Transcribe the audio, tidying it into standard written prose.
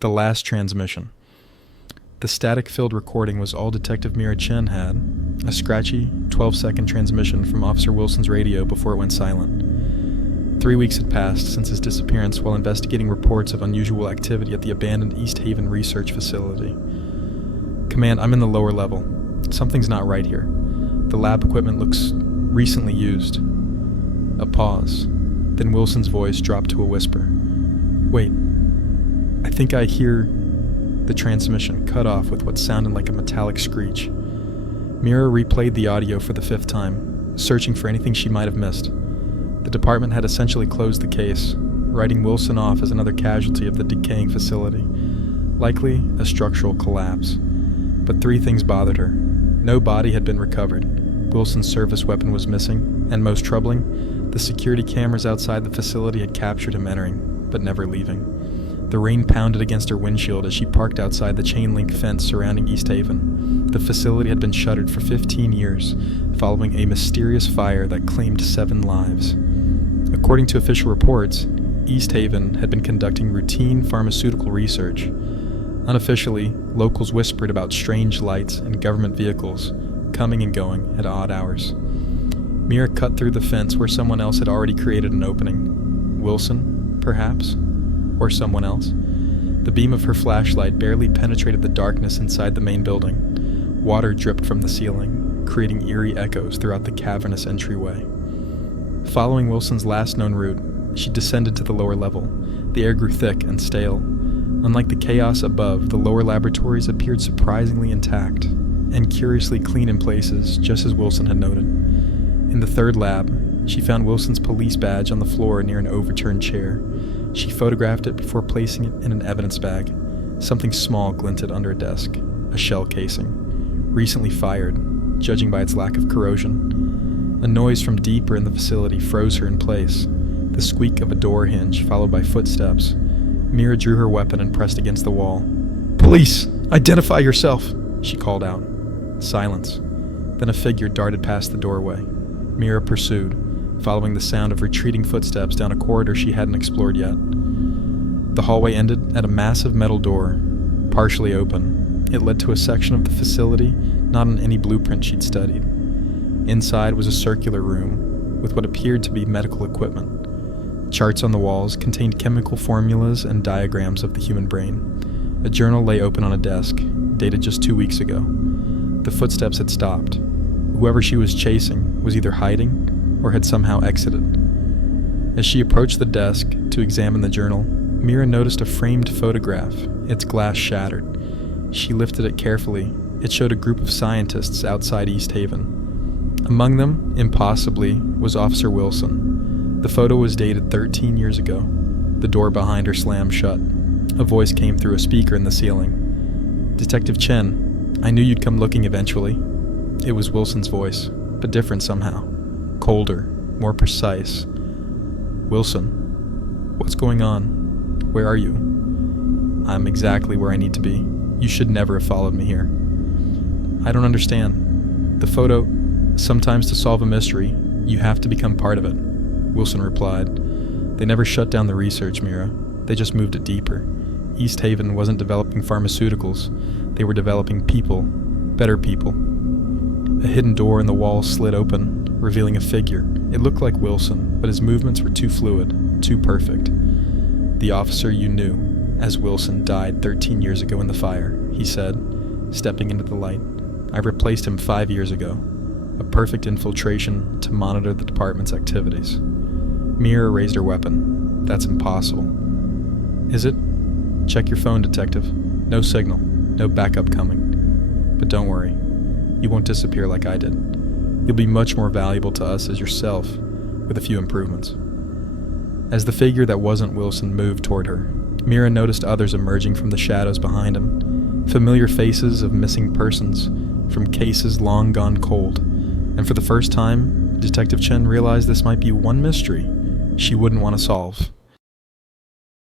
The last transmission. The static-filled recording was all Detective Mira Chen had, a scratchy, 12-second transmission from Officer Wilson's radio before it went silent. 3 weeks had passed since his disappearance while investigating reports of unusual activity at the abandoned Easthaven Research Facility. Command, I'm in the lower level. Something's not right here. The lab equipment looks recently used. A pause. Then Wilson's voice dropped to a whisper. Wait. I think I hear... The transmission cut off with what sounded like a metallic screech. Mira replayed the audio for the 5th time, searching for anything she might have missed. The department had essentially closed the case, writing Wilson off as another casualty of the decaying facility, likely a structural collapse. But 3 things bothered her. No body had been recovered, Wilson's service weapon was missing, and most troubling, the security cameras outside the facility had captured him entering, but never leaving. The rain pounded against her windshield as she parked outside the chain-link fence surrounding Easthaven. The facility had been shuttered for 15 years, following a mysterious fire that claimed 7 lives. According to official reports, Easthaven had been conducting routine pharmaceutical research. Unofficially, locals whispered about strange lights and government vehicles, coming and going at odd hours. Mira cut through the fence where someone else had already created an opening. Wilson, perhaps? Or someone else. The beam of her flashlight barely penetrated the darkness inside the main building. Water dripped from the ceiling, creating eerie echoes throughout the cavernous entryway. Following Wilson's last known route, she descended to the lower level. The air grew thick and stale. Unlike the chaos above, the lower laboratories appeared surprisingly intact, and curiously clean in places, just as Wilson had noted. In the 3rd lab, she found Wilson's police badge on the floor near an overturned chair. She photographed it before placing it in an evidence bag. Something small glinted under a desk, a shell casing, recently fired, judging by its lack of corrosion. A noise from deeper in the facility froze her in place, the squeak of a door hinge followed by footsteps. Mira drew her weapon and pressed against the wall. "Police! Identify yourself!" she called out. Silence. Then a figure darted past the doorway. Mira pursued, following the sound of retreating footsteps down a corridor she hadn't explored yet. The hallway ended at a massive metal door, partially open. It led to a section of the facility not on any blueprint she'd studied. Inside was a circular room with what appeared to be medical equipment. Charts on the walls contained chemical formulas and diagrams of the human brain. A journal lay open on a desk, dated just 2 weeks ago. The footsteps had stopped. Whoever she was chasing was either hiding or had somehow exited. As she approached the desk to examine the journal, Mira noticed a framed photograph, its glass shattered. She lifted it carefully. It showed a group of scientists outside Easthaven. Among them, impossibly, was Officer Wilson. The photo was dated 13 years ago. The door behind her slammed shut. A voice came through a speaker in the ceiling. "Detective Chen, I knew you'd come looking eventually." It was Wilson's voice, but different somehow. Colder, more precise. "Wilson, what's going on? Where are you?" "I'm exactly where I need to be. You should never have followed me here." "I don't understand. The photo, sometimes to solve a mystery, you have to become part of it," Wilson replied. "They never shut down the research, Mira. They just moved it deeper. Easthaven wasn't developing pharmaceuticals. They were developing people, better people." A hidden door in the wall slid open, revealing a figure. It looked like Wilson, but his movements were too fluid, too perfect. "The officer you knew, as Wilson died 13 years ago in the fire," he said, stepping into the light. "I replaced him 5 years ago. A perfect infiltration to monitor the department's activities." Mira raised her weapon. "That's impossible." "Is it? Check your phone, detective. No signal, no backup coming. But don't worry. You won't disappear like I did. You'll be much more valuable to us as yourself, with a few improvements." As the figure that wasn't Wilson moved toward her, Mira noticed others emerging from the shadows behind him, familiar faces of missing persons from cases long gone cold, and for the first time, Detective Chen realized this might be one mystery she wouldn't want to solve.